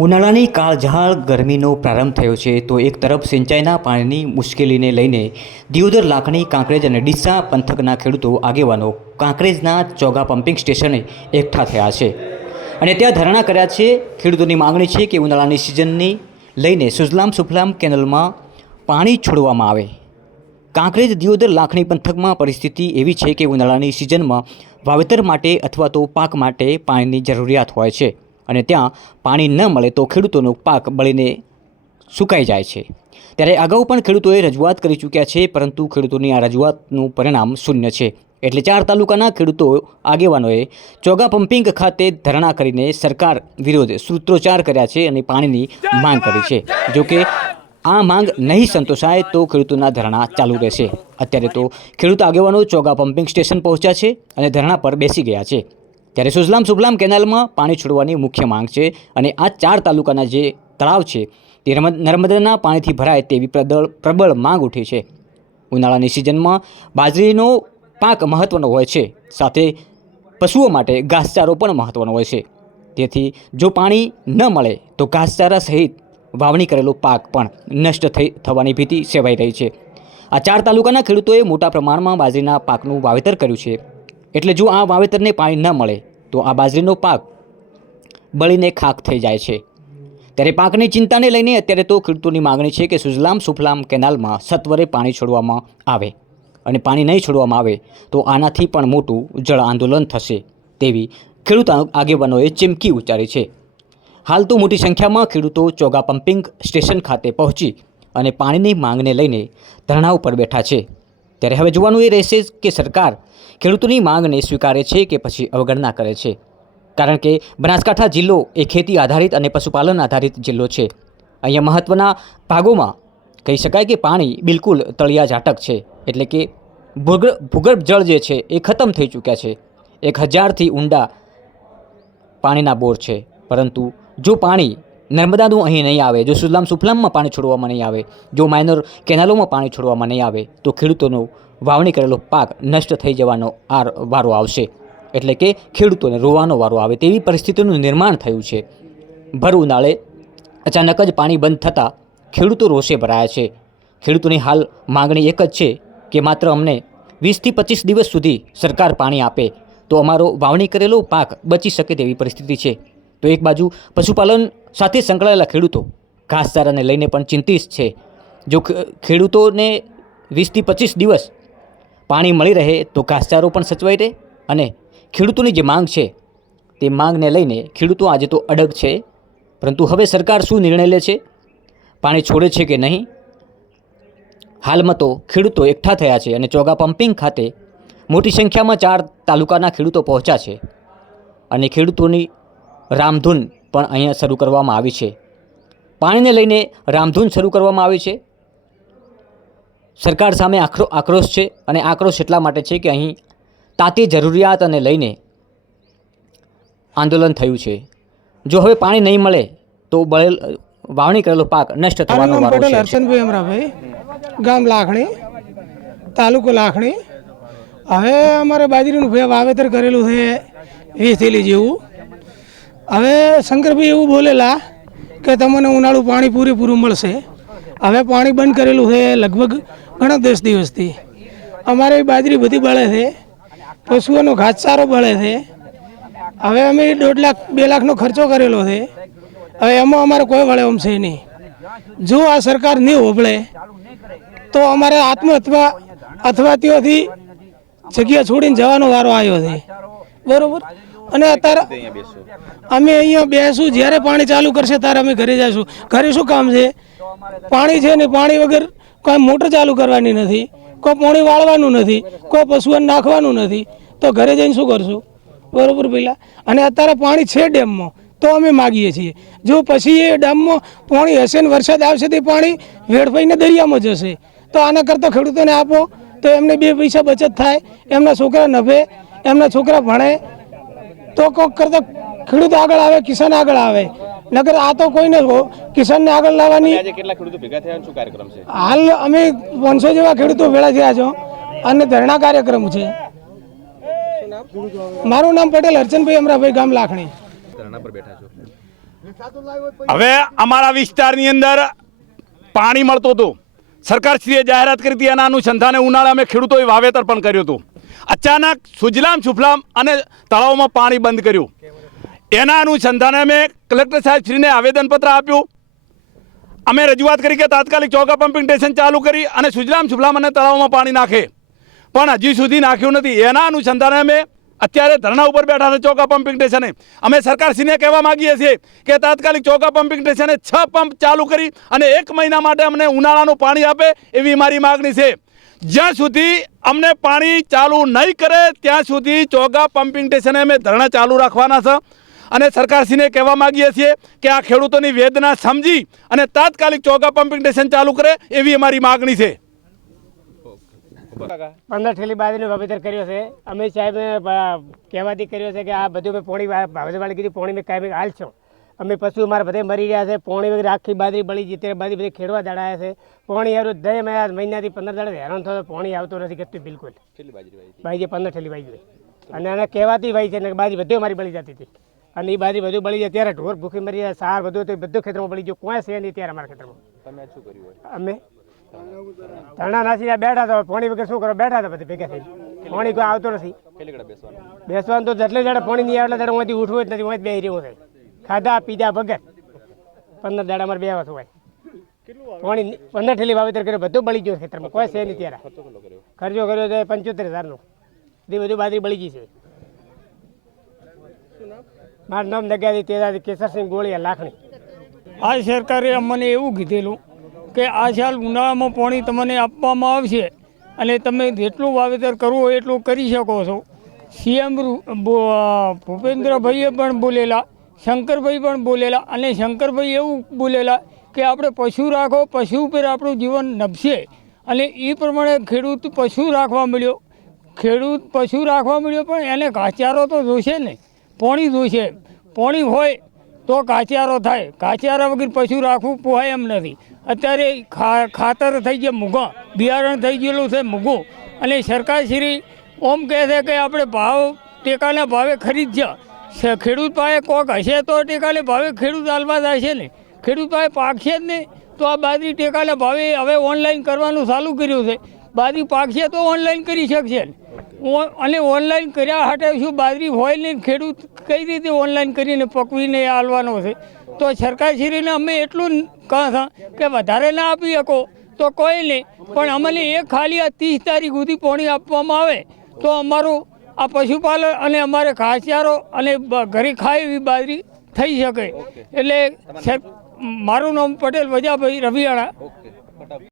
ઉનાળાની કાળઝાળ ગરમીનો પ્રારંભ થયો છે, તો એક તરફ સિંચાઈના પાણીની મુશ્કેલીને લઈને દિયોદર, લાખણી, કાંકરેજ અને ડીસા પંથકના ખેડૂતો આગેવાનો કાંકરેજના ચોગા પમ્પિંગ સ્ટેશને એકઠા થયા છે. અને ત્યાં ધરણા કર્યા છે. ખેડૂતોની માગણી છે કે ઉનાળાની સિઝનની લઈને સુજલામ સુફલામ કેનલમાં પાણી છોડવામાં આવે. કાંકરેજ, દિયોદર, લાખણી પંથકમાં પરિસ્થિતિ એવી છે કે ઉનાળાની સિઝનમાં વાવેતર માટે અથવા તો પાક માટે પાણીની જરૂરિયાત હોય છે. અને ત્યાં પાણી ન મળે તો ખેડૂતોનો પાક બળીને સુકાઈ જાય છે. ત્યારે અગાઉ પણ ખેડૂતોએ રજૂઆત કરી ચૂક્યા છે, પરંતુ ખેડૂતોની આ રજૂઆતનું પરિણામ શૂન્ય છે. એટલે ચાર તાલુકાના ખેડૂતો આગેવાનોએ ચોગા પમ્પિંગ ખાતે ધરણા કરીને સરકાર વિરોધ સૂત્રોચ્ચાર કર્યા છે અને પાણીની માંગ કરી છે. જોકે આ માંગ નહીં સંતોષાય તો ખેડૂતોના ધરણા ચાલુ રહેશે. અત્યારે તો ખેડૂત આગેવાનો ચોગા પમ્પિંગ સ્ટેશન પહોંચ્યા છે અને ધરણા પર બેસી ગયા છે. ત્યારે સુજલામ સુફલામ કેનાલમાં પાણી છોડવાની મુખ્ય માંગ છે અને આ ચાર તાલુકાના જે તળાવ છે તે નર્મદ- નર્મદાના પાણીથી ભરાય તેવી પ્રબળ પ્રબળ માંગ ઉઠી છે. ઉનાળાની સિઝનમાં બાજરીનો પાક મહત્ત્વનો હોય છે, સાથે પશુઓ માટે ઘાસચારો પણ મહત્ત્વનો હોય છે. તેથી જો પાણી ન મળે તો ઘાસચારા સહિત વાવણી કરેલો પાક પણ નષ્ટ થઈ થવાની ભીતિ સેવાઈ રહી છે. આ ચાર તાલુકાના ખેડૂતોએ મોટા પ્રમાણમાં બાજરીના પાકનું વાવેતર કર્યું છે. એટલે જો આ વાવેતરને પાણી ન મળે, તો આ બાજરીનો પાક બળીને ખાક થઈ જાય છે. ત્યારે પાકની ચિંતાને લઈને અત્યારે તો ખેડૂતોની માગણી છે કે સુજલામ સુફલામ કેનાલમાં સત્વરે પાણી છોડવામાં આવે અને પાણી નહીં છોડવામાં આવે, તો આનાથી પણ મોટું જળ આંદોલન થશે તેવી ખેડૂત આગેવાનોએ ચીમકી ઉચ્ચારી છે. હાલ તો મોટી સંખ્યામાં ખેડૂતો ચોગા પમ્પિંગ સ્ટેશન ખાતે પહોંચી અને પાણીની માંગને લઈને ધરણા ઉપર બેઠા છે. ત્યારે હવે જોવાનું એ રહેશે કે સરકાર ખેડૂતોની માંગને સ્વીકારે છે કે પછી અવગણના કરે છે. કારણ કે બનાસકાંઠા જિલ્લો એ ખેતી આધારિત અને પશુપાલન આધારિત જિલ્લો છે. અહીંયા મહત્ત્વના ભાગોમાં કહી શકાય કે પાણી બિલકુલ તળિયા ઝાટક છે. એટલે કે ભૂગર્ભ જળ જે છે એ ખતમ થઈ ચૂક્યા છે. એક હજારથી ઊંડા પાણીના બોર છે. પરંતુ જો પાણી નર્મદાનું અહીં નહીં આવે. જો સુલામ સુફલામમાં પાણી છોડવામાં નહીં આવે, જો માઇનર કેનાલોમાં પાણી છોડવામાં નહીં આવે, તો ખેડૂતોનો વાવણી કરેલો પાક નષ્ટ થઈ જવાનો આર વારો આવશે. એટલે કે ખેડૂતોને રોવાનો વારો આવે તેવી પરિસ્થિતિનું નિર્માણ થયું છે. ભર ઉનાળે અચાનક જ પાણી બંધ થતાં ખેડૂતો રોષે ભરાયા છે. ખેડૂતોની હાલ માગણી એક જ છે કે માત્ર અમને વીસથી પચીસ દિવસ સુધી સરકાર પાણી આપે, તો અમારો વાવણી કરેલો પાક બચી શકે તેવી પરિસ્થિતિ છે. તો એક બાજુ પશુપાલન સાથે સંકળાયેલા ખેડૂતો ઘાસચારાને લઈને પણ ચિંતિત છે. જો ખેડૂતોને વીસથી પચીસ દિવસ પાણી મળી રહે તો ઘાસચારો પણ સચવાઈ રહે અને ખેડૂતોની જે માંગ છે તે માંગને લઈને ખેડૂતો આજે તો અડગ છે. પરંતુ હવે સરકાર શું નિર્ણય લે છે? પાણી છોડે છે કે નહીં? હાલમાં તો ખેડૂતો એકઠા થયા છે અને ચોગા પમ્પિંગ ખાતે મોટી સંખ્યામાં ચાર તાલુકાના ખેડૂતો પહોંચ્યા છે અને ખેડૂતોની રામધૂન પણ અહીંયા શરૂ કરવામાં આવી છે. પાણીને લઈને રામધૂન શરૂ કરવામાં આવી છે. સરકાર સામે આક્રો આક્રોશ છે અને આક્રોશ એટલા માટે છે કે અહીં તાતી જરૂરિયાતને લઈને આંદોલન થયું છે. જો હવે પાણી નહીં મળે તો બળેલ વાવણી કરેલો પાક નષ્ટ થવાનો વારો છે. હર્ષનભાઈ અમરાભાઈ ગામ લાખણી તાલુકો લાખણી. હવે અમારે બાજરીનું ભે વાવેતર કરેલું છે વીસ થેલી જેવું. હવે શંકરભાઈ એવું બોલેલા કે તમને ઉનાળું પાણી પૂરેપૂરું મળશે. હવે પાણી બંધ કરેલું છે લગભગ ઘણા દસ દિવસથી. અમારે બાજરી બધી બળે છે, પશુઓનો ઘાસચારો બળે છે. હવે અમે દોઢ લાખ, બે લાખનો ખર્ચો કરેલો છે. હવે એમાં અમારે કોઈ વળે એમ છે નહીં. જો આ સરકાર નહીં હોબળે તો અમારે આત્મહત્યા અથવા ત્યાંથી જગ્યા છોડીને જવાનો વારો આવ્યો છે. બરોબર? અને અત્યારે અમે અહીંયા બેસું જ્યારે પાણી ચાલુ કરશે ત્યારે અમે ઘરે જઈશું. ઘરે શું કામ છે? પાણી છે ને પાણી વગર કોઈ મોટર ચાલુ કરવાની નથી કોઈ પાણી વાળવાનું નથી કોઈ પશુઓને નાખવાનું નથી. તો ઘરે જઈને શું કરશું? બરોબર પેલા. અને અત્યારે પાણી છે ડેમમાં તો અમે માગીએ છીએ. જો પછી એ ડેમમાં પાણી હશે ને વરસાદ આવશે તે પાણી વેડફાઈને દરિયામાં જશે. તો આના કરતાં ખેડૂતોને આપો. તો એમને બે પૈસા બચત થાય એમના છોકરા નભે એમના છોકરા ભણે તો કોક કરતા ખેડૂત આગળ આવે કિસાન આગળ આવે. નગર આ તો કોઈને હો- કિસાનને આગળ લાવવાની કેટલા ખેડૂતો ભેગા થયા શું કાર્યક્રમ છે? હાલ અમે પાંચસો જેવા ખેડૂતો ભેળા થયા છો અને ધરણા કાર્યક્રમ છે. મારું નામ પટેલ હરચંદભાઈ અમરાભાઈ ગામ લાખણી. ધરણા પર બેઠા છો. હવે અમારા વિસ્તારની અંદર પાણી મળતું હતું. સરકારશ્રીએ જાહેરાત કરી હતી એના અનુસંધાને ઉનાળે અમે ખેડૂતોએ વાવેતર પણ કર્યું હતું. અચાનક સુજલામ સુફલામ અને તળાવમાં પાણી બંધ કર્યું. એના અનુસંધાને અમે કલેક્ટર સાહેબશ્રીને આવેદનપત્ર આપ્યું. અમે રજૂઆત કરી કે તાત્કાલિક ચોકા પમ્પિંગ સ્ટેશન ચાલુ કરી અને સુજલામ સુફલામ અને તળાવમાં પાણી નાખે. પણ હજી સુધી નાખ્યું નથી. એના અનુસંધાને અમે અત્યારે ધરણા ઉપર બેઠા છે ચોકા પમ્પિંગ સ્ટેશને. અમે સરકારશ્રીને કહેવા માંગીએ છીએ કે તાત્કાલિક ચોકા પમ્પિંગ સ્ટેશને છ પંપ ચાલુ કરી અને એક મહિના માટે અમને ઉનાળાનું પાણી આપે એવી મારી માગણી છે. જ્યાં સુધી અમને પાણી ચાલુ નહીં કરે, ત્યાં સુધી ચોગા પમ્પિંગ સ્ટેશને અમે ધરણા ચાલુ રાખવાના છે. અને સરકારશ્રીને કહેવા માંગીએ છીએ કે આ ખેડૂતોની વેદના સમજી અને તાત્કાલિક ચોગા પમ્પિંગ સ્ટેશન ચાલુ કરે એવી અમારી માગણી છે. પંદર ઠેલી બાજરીનું વાવેતર કર્યો છે. અમિત સાહેબ કહેવાથી કર્યો છે કે આ બધું મેં પોણી ભાવેતરવાળી કીધી પોણી મેં કાંઈ હાલ છો. અમે પશુ અમારા બધે મરી રહ્યા છે પોણી વગેરે આખી બાજરી બળી જતી બાજરી બધી ખેડવા દાડાયા છે. પોણી આવ્યું દય મેં મહિનાથી પંદર દાડે હેરાન થતો પોણી આવતું નથી ગતું બિલકુલ. કેટલી બાજરી વાવી બાઈ જે પંદર ઠેલી બાજરી અને એને કહેવાતી ભાઈ છે ને બાજરી બધું મારી બળી જતી હતી. અને એ બાજરી બધું બળી જાય ત્યારે ઢોર ભૂખી મરી જાય સાર બધું તો બધું ખેતરમાં બળી ગયું. કોઈ છે નહીં ત્યારે અમારા ખેતરમાં. તમે શું કર્યું અમે? ધરણા નાસી બેઠા હતા પોણી વગર શું કરો? બેઠા હતા બધી ભેગા થઈ પોણી કોઈ આવતો નથી. બેસવાનું? તો જેટલે દાડે પાણી નહીં આવે એટલે હું ઉઠવું જ નથી હું બે રહ્યું છે. ખાધા, પીધા વગર. પંદર દાડા મારે બે વાત હોય. પાણી પંદર ઠેલી વાવેતર કર્યું, બધું બળી ગયું ખેતરમાં. કોઈ છે નહીં ત્યારે. ખર્ચો કર્યો તો પંચોતેર હજારનો. એ બધું બાજરી બળી ગઈ છે. મારું નામ નગારી તેરાથી કેસરસિંહ ગોળીયા, લાખણી. આ સરકારે અમને એવું કીધેલું કે આ સાલ ઉનાળામાં પાણી તમને આપવામાં આવશે અને તમે જેટલું વાવેતર કરવું હોય એટલું કરી શકો છો. સીએમ ભૂપેન્દ્રભાઈએ પણ બોલેલા શંકરભાઈ પણ બોલેલા અને શંકરભાઈ એવું બોલેલા કે આપણે પશુ રાખો, પશુ ઉપર આપણું જીવન નભશે. અને એ પ્રમાણે ખેડૂત પશુ રાખવા મળ્યો. ખેડૂત પશુ રાખવા મળ્યો પણ એને ઘાસચારો તો જોશે ને. પોણી જોશે. પોણી હોય તો ઘાસચારો થાય. ઘાસચારા વગર પશુ રાખવું પોહાય એમ નથી. અત્યારે ખાતર થઈ ગયા મૂઘા બિયારણ થઈ ગયેલું છે મૂઘું અને સરકારશ્રી ઓમ કહે છે કે આપણે ભાવ ટેકાના ભાવે ખરીદજો સ- ખેડૂત પાસે કોક હશે તો ટેકાલે ભાવે ખેડૂત હાલવા જાય છે ને. ખેડૂત પાસે પાકશે જ નહીં તો આ બાજરી ટેકાલે ભાવે. હવે ઓનલાઈન કરવાનું ચાલુ કર્યું છે. બાજરી પાકશે તો ઓનલાઈન કરી શકશે અને ઓનલાઈન કર્યા હાટે શું બાજરી હોય નહીં ખેડૂત કઈ રીતે ઓનલાઈન કરીને પકવીને હાલવાનો છે? તો સરકારશ્રીને અમે એટલું કહા હતા કે વધારે ના આપી શકો. તો કોઈ નહીં. પણ અમને એક ખાલી આ ત્રીસ તારીખ સુધી પોણી આપવામાં આવે, તો અમારું આ પશુપાલન અને અમારે ઘાસચારો અને ઘરે ખાય એવી બાજરી થઈ શકે. એટલે મારું નામ પટેલ વજાભાઈ રવિયાણા